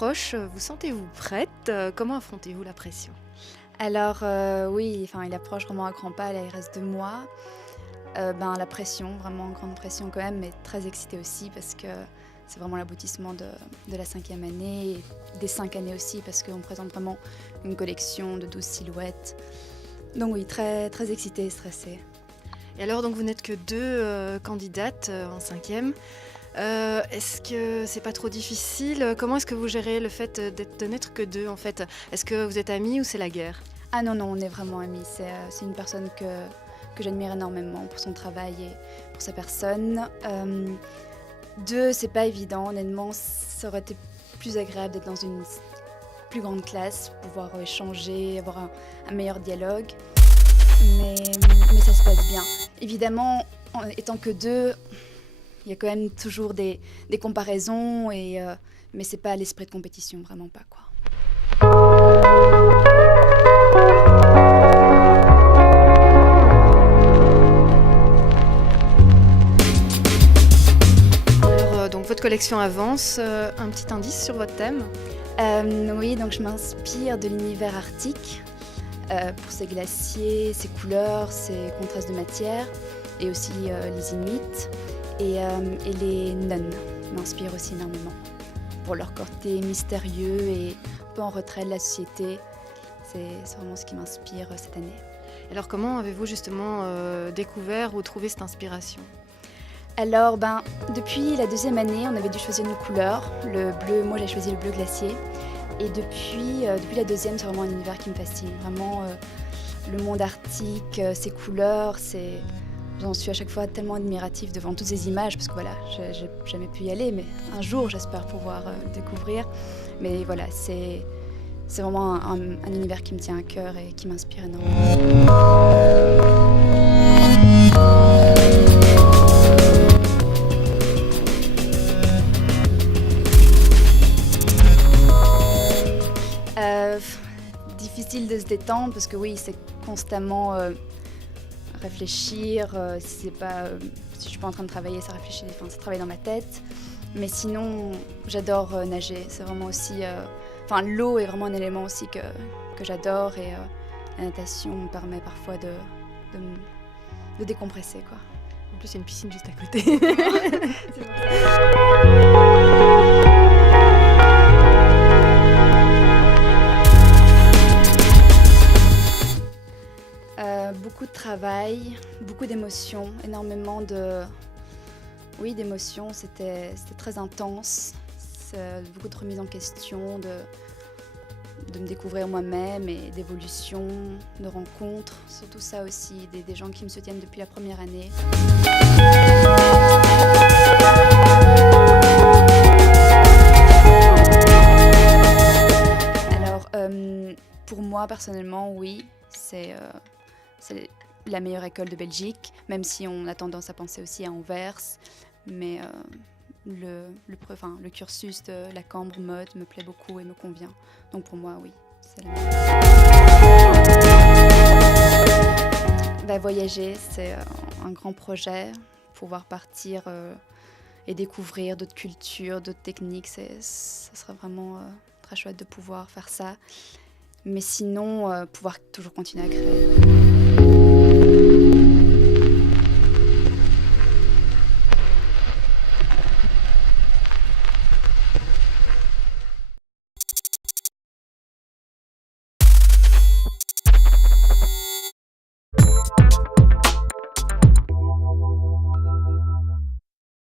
approche, vous sentez-vous prête? Comment affrontez-vous la pression? Alors oui, enfin il approche vraiment à grands pas, là il reste 2 mois. La pression, vraiment grande pression quand même, mais très excitée aussi parce que c'est vraiment l'aboutissement de la 5e année et des 5 années aussi parce qu'on présente vraiment une collection de 12 silhouettes. Donc oui, très, très excitée et stressée. Et alors donc vous n'êtes que 2 candidates en 5e. Est-ce que c'est pas trop difficile? Comment est-ce que vous gérez le fait de n'être que 2 en fait? Est-ce que vous êtes amies ou c'est la guerre? Ah non, non, on est vraiment amis. C'est une personne que j'admire énormément pour son travail et pour sa personne. 2, c'est pas évident, honnêtement. Ça aurait été plus agréable d'être dans une plus grande classe, pouvoir échanger, avoir un meilleur dialogue. Mais ça se passe bien. Évidemment, en étant que 2, il y a quand même toujours des comparaisons, mais c'est pas l'esprit de compétition, vraiment pas quoi. Donc votre collection avance, un petit indice sur votre thème? Oui, donc je m'inspire de l'univers arctique pour ses glaciers, ses couleurs, ses contrastes de matière, et aussi les Inuits et les nonnes m'inspirent aussi énormément pour leur côté mystérieux et un peu en retrait de la société. C'est vraiment ce qui m'inspire cette année. Alors comment avez-vous justement découvert ou trouvé cette inspiration? Alors, depuis la 2e année, on avait dû choisir une couleur, le bleu. Moi, j'ai choisi le bleu glacier. Et depuis la 2e, c'est vraiment un univers qui me fascine. Vraiment, le monde arctique, ses couleurs, j'en suis à chaque fois tellement admirative devant toutes ces images, parce que voilà, j'ai jamais pu y aller, mais un jour, j'espère pouvoir le découvrir. Mais voilà, c'est vraiment un univers qui me tient à cœur et qui m'inspire énormément. Difficile de se détendre parce que oui, c'est constamment réfléchir. Si je suis pas en train de travailler, ça réfléchit, ça travaille dans ma tête. Mais sinon, j'adore nager. C'est vraiment aussi, l'eau est vraiment un élément aussi que j'adore et la natation me permet parfois de décompresser quoi. En plus, il y a une piscine juste à côté. C'est pour ça. Beaucoup de travail, beaucoup d'émotions, énormément d'émotions. C'était très intense, beaucoup de remise en question, de me découvrir moi-même et d'évolution, de rencontres, surtout ça aussi, des gens qui me soutiennent depuis la première année. Alors, pour moi personnellement, oui, c'est la meilleure école de Belgique, même si on a tendance à penser aussi à Anvers. Mais le cursus de la Cambre mode me plaît beaucoup et me convient. Donc pour moi, oui, c'est la meilleure. Voyager, c'est un grand projet. Pouvoir partir et découvrir d'autres cultures, d'autres techniques, ça serait vraiment très chouette de pouvoir faire ça. Mais sinon, pouvoir toujours continuer à créer.